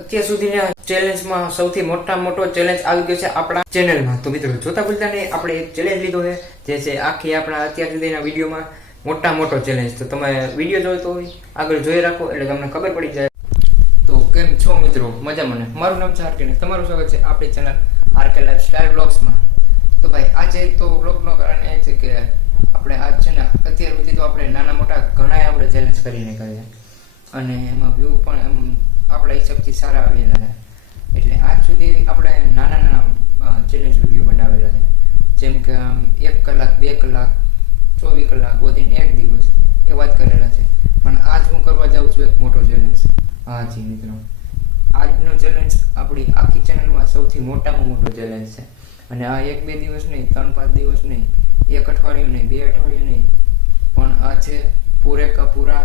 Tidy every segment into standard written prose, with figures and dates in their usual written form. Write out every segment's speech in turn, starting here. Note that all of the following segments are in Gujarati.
અત્યાર સુધીના ચેલેન્જમાં સૌથી મોટો ચેલેન્જ આવી ગયો છે આપણા ચેનલમાં. તો મિત્રો જોતા ભૂલતા નહીં, આપણે એક ચેલેન્જ લીધો છે જે છે આખી આપણા અત્યાર સુધીના વિડીયોમાં મોટો ચેલેન્જ. તો તમે વિડીયો જોતો હોય આગળ જોઈ રાખો એટલે તમને ખબર પડી જાય. તો કેમ છો મિત્રો, મજામાં ને? મારું નામ છે આરકે ને તમારું સ્વાગત છે આપણી ચેનલ આરકે લાઈફસ્ટાઈલ વ્લોગ્સમાં. તો ભાઈ આજે તો વ્લોગનું કારણ એ છે કે આપણે આજ છે ને અત્યાર સુધી તો આપણે નાના મોટા ઘણા આપણે ચેલેન્જ કરીને કરીએ અને એમાં વ્યૂ પણ એમ આપણા હિસાબથી સારા આવેલા છે. એટલે આજ સુધી આપણે નાના ચેલેન્જ વિડીયો બનાવેલા છે, જેમ કે 1 કલાક 2 કલાક 24 કલાક વધીને 1 દિવસ એ વાત કરેલા છે. પણ આજ હું કરવા જાઉં છું એક મોટો ચેલેન્જ. હા જી મિત્રો, આજનો ચેલેન્જ આપણી આખી ચેનલમાં સૌથી મોટામાં મોટો ચેલેન્જ છે. અને આ 1-2 દિવસ નહીં, 3-5 દિવસ નહીં, 1 અઠવાડિયું નહીં, 2 અઠવાડિયું નહીં, પણ આ છે પૂરેકા પૂરા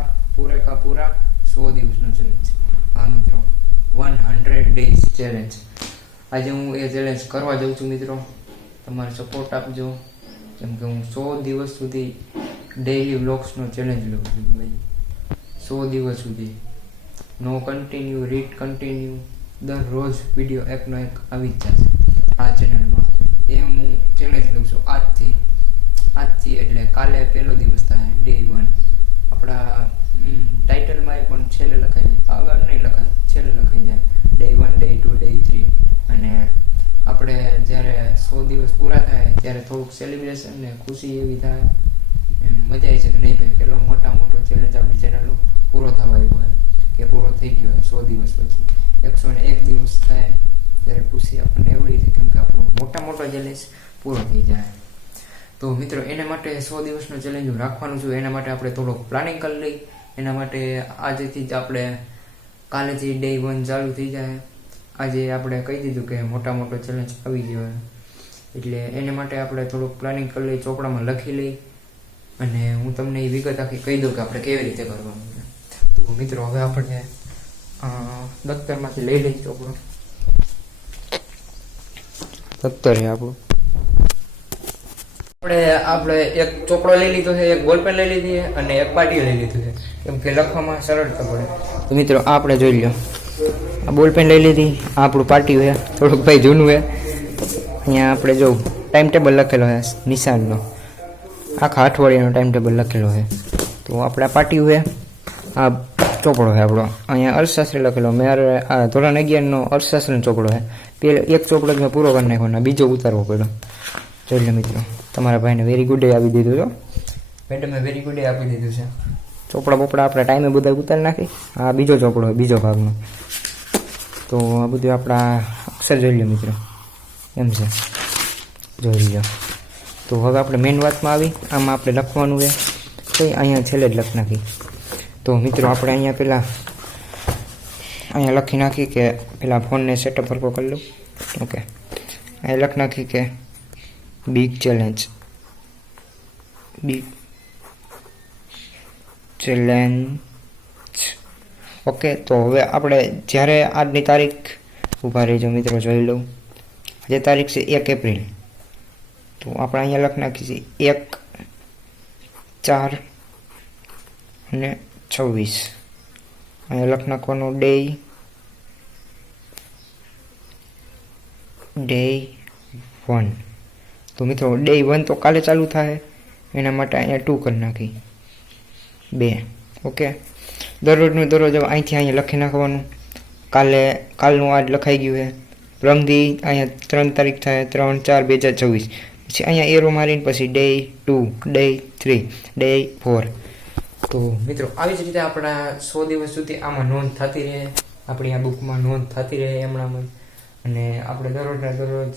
100 દિવસનો ચેલેન્જ. હા મિત્રો, 100 days ચેલેન્જ. આજે હું એ ચેલેન્જ કરવા જાઉં છું મિત્રો. તમારો સપોર્ટ આપજો, કેમ કે હું 100 દિવસ સુધી ડેઈલી વ્લોગ્સનો ચેલેન્જ લઉં છું ભાઈ. 100 દિવસ સુધી નો કન્ટિન્યુ રીડ કન્ટિન્યુ દરરોજ વિડીયો એકનો એક આવી જ જશે આ ચેનલમાં. એ હું ચેલેન્જ લઉં છું આજથી. એટલે કાલે પહેલો દિવસ થાય, ડે 1. આપણા ટાઇટલમાં પણ છેલ્લે લખાઈ જાય, આગળ નહીં લખાય, છેલ્લે લખાઈ જાય ડે 1, ડે 2, ડે 3. અને આપણે જ્યારે 100 દિવસ પૂરા થાય ત્યારે થોડુંક સેલિબ્રેશન ને ખુશી એવી થાય, એમ મજા આવી છે કે નહીં ભાઈ પેલો મોટો ચેલેન્જ આપણી ચેનલનો પૂરો થવા આવ્યો હોય, કે પૂરો થઈ ગયો હોય 100 દિવસ પછી. 101 દિવસ થાય ત્યારે ખુશી આપણને એવડી છે, કેમ કે આપણો મોટો ચેલેન્જ પૂરો થઈ જાય. તો મિત્રો એના માટે 100 દિવસનો ચેલેન્જ હું રાખવાનું છું. એના માટે આપણે થોડોક પ્લાનિંગ કરી લઈ. એના માટે આજથી જ આપણે કાલેથી ડે 1 ચાલુ થઈ જાય. આજે આપણે કહી દીધું કે મોટો ચેલેન્જ આવી ગયો હોય, એટલે એના માટે આપણે થોડુંક પ્લાનિંગ કરી લઈ, ચોપડામાં લખી લઈ અને હું તમને એ વિગત આખી કહી દઉં કે આપણે કેવી રીતે કરવાનું છે. તો મિત્રો હવે આપણે દફતરમાંથી લઈ લઈએ ચોપડો. દફતર છે આપણું. આપણે એક ચોપડો લઈ લીધો છે, એક બોલપેન લઈ લીધી છે અને એક પાટીઓ લઈ લીધું છે, કેમ કે લખવામાં સરળતા પડે. તો મિત્રો આપણે જોઈ લો, આ બોલપેન લઈ લીધી, આ આપણું પાટીયું છે, થોડુંક ભાઈ જૂનું છે. અહીંયા આપણે જો ટાઈમ ટેબલ લખેલો છે નિશાનનો, આખા અઠવાડિયાનો ટાઈમ ટેબલ લખેલો છે. તો આપણે આ પાટીયું છે, આ ચોપડો છે આપણો. અહીંયા અર્થશાસ્ત્ર લખેલો, મારે આ ધોરણ 11નો અર્થશાસ્ત્રનો ચોપડો છે. પેલો એક ચોપડો મેં પૂરો કરી નાખ્યો ને બીજો ઉતારવો પડ્યો. જોઈ લો મિત્રો, તમારા ભાઈને વેરી ગુડ ડે આપી દીધું છો, મેડમે વેરી ગુડ ડે આપી દીધું છે. ચોપડા આપણે ટાઈમે બધા ઉતારી નાખી. આ બીજો ચોપડો હોય, બીજો ભાગનો. તો આ બધું આપણા અક્ષર જોઈ લો મિત્રો, એમ છે, જોઈ લો. તો હવે આપણે મેઇન વાતમાં આવી. આમાં આપણે લખવાનું છે, તો અહીંયા છેલ્લે જ લખી નાખી. તો મિત્રો આપણે અહીંયા લખી નાખી કે પહેલાં ફોનને સેટઅપ હરકો કરી લઉં. ઓકે, અહીંયા લખી નાખી કે બિગ ચેલેન્જ. ઓકે, તો હવે આપણે જ્યારે આજની તારીખ ઊભા રહીજો મિત્રો, જોઈ લઉં. આજે તારીખ છે 1 એપ્રિલ. તો આપણે અહીંયા લખી નાખીએ 1/4 અને 26. અહીંયા લખી નાખવાનું ડે 1. તો મિત્રો ડે 1 તો કાલે ચાલુ થાય, એના માટે અહીંયા 2 કરી નાખી, 2. ઓકે, દરરોજનું દરરોજ અહીંથી અહીંયા લખી નાખવાનું. કાલનું આજ લખાઈ ગયું છે. પ્રમદી અહીંયા 3 તારીખ થાય, 3/4/2024. પછી અહીંયા એરો મારીને પછી ડે 2, ડે 3, ડે 4. તો મિત્રો આવી જ રીતે આપણા 100 દિવસ સુધી આમાં નોંધ થતી રહે, આપણી આ બુકમાં નોંધ થતી રહે હમણાં. અને આપણે દરરોજના દરરોજ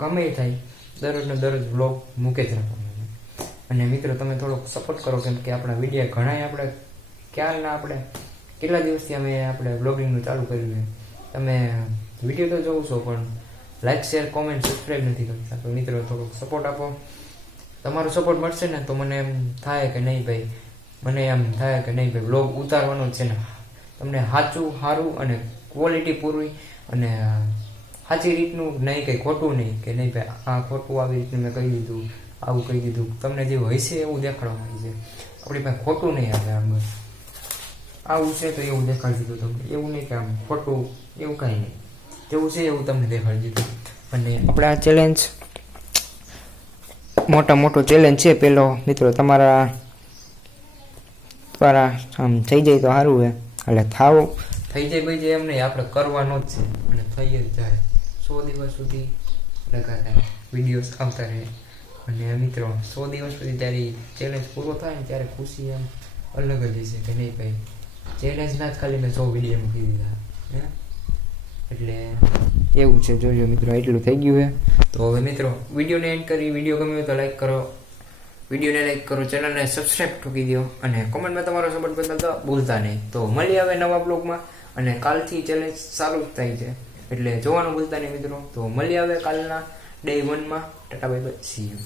ગમે એ થાય દરરોજ વ્લોગ મૂકે જ રાખવાનો. અને મિત્રો તમે થોડોક સપોર્ટ કરો, કેમ કે આપણા વિડીયો ઘણા આપણે કેટલા દિવસથી આપણે વ્લોગિંગનું ચાલુ કર્યું છે. તમે વિડીયો તો જોવો છો પણ લાઈક શેર કોમેન્ટ સબસ્ક્રાઈબ નથી કરતા. તો મિત્રો થોડોક સપોર્ટ આપો. તમારો સપોર્ટ મળશે ને તો મને એમ થાય કે નહીં ભાઈ વ્લોગ ઉતારવાનો જ છે ને, તમને સારું અને ક્વોલિટી પૂરી અને સાચી રીતનું નહીં, કંઈ ખોટું નહીં કે નહીં ભાઈ આ ખોટું આવી રીતનું મેં કહી દીધું, આવું કહી દીધું. તમને જે હોય છે એવું દેખાડવાનું છે, આપણી પાસે ખોટું નહીં આવે આમ. આવું છે તો એવું દેખાડી દીધું તમને, એવું નહીં કે આમ ખોટું એવું કાંઈ નહીં, જેવું છે એવું તમને દેખાડી દીધું. અને આપણે આ ચેલેન્જ મોટો ચેલેન્જ છે પેલો મિત્રો, તમારા દ્વારા આમ થઈ જાય તો સારું છે. એટલે થઈ જાય ભાઈ જાય એમ નહીં, આપણે કરવાનો જ છે અને થઈ જ જાય. 100 દિવસ સુધી લગાતાર વિડીયોઝ આવતા રહે. અને મિત્રો 100 દિવસ સુધી ત્યારે ચેલેન્જ પૂરો થાય ને ત્યારે ખુશી એમ અલગ જ હશે કે નહીં ભાઈ ચેલેન્જના જ ખાલી મેં 100 વિડીયો મૂકી દીધા હે. એટલે એવું છે, જોજો મિત્રો એટલું થઈ ગયું છે. તો હવે મિત્રો વિડીયોને એન્ડ કરી, વિડીયો ગમ્યો તો લાઈક કરો, વિડીયોને લાઈક કરો, ચેનલને સબસ્ક્રાઈબ ઠોકી દો અને કોમેન્ટમાં તમારો સપોર્ટ બદલતા ભૂલતા નહીં. તો મળીએ હવે નવા બ્લોગમાં અને કાલથી ચેલેન્જ ચાલુ જ થાય છે એટલે જોવાનું ભૂલતા નહીં મિત્રો. તો મળીએ હવે કાલના ડે 1માં. Tata bye bye, see you.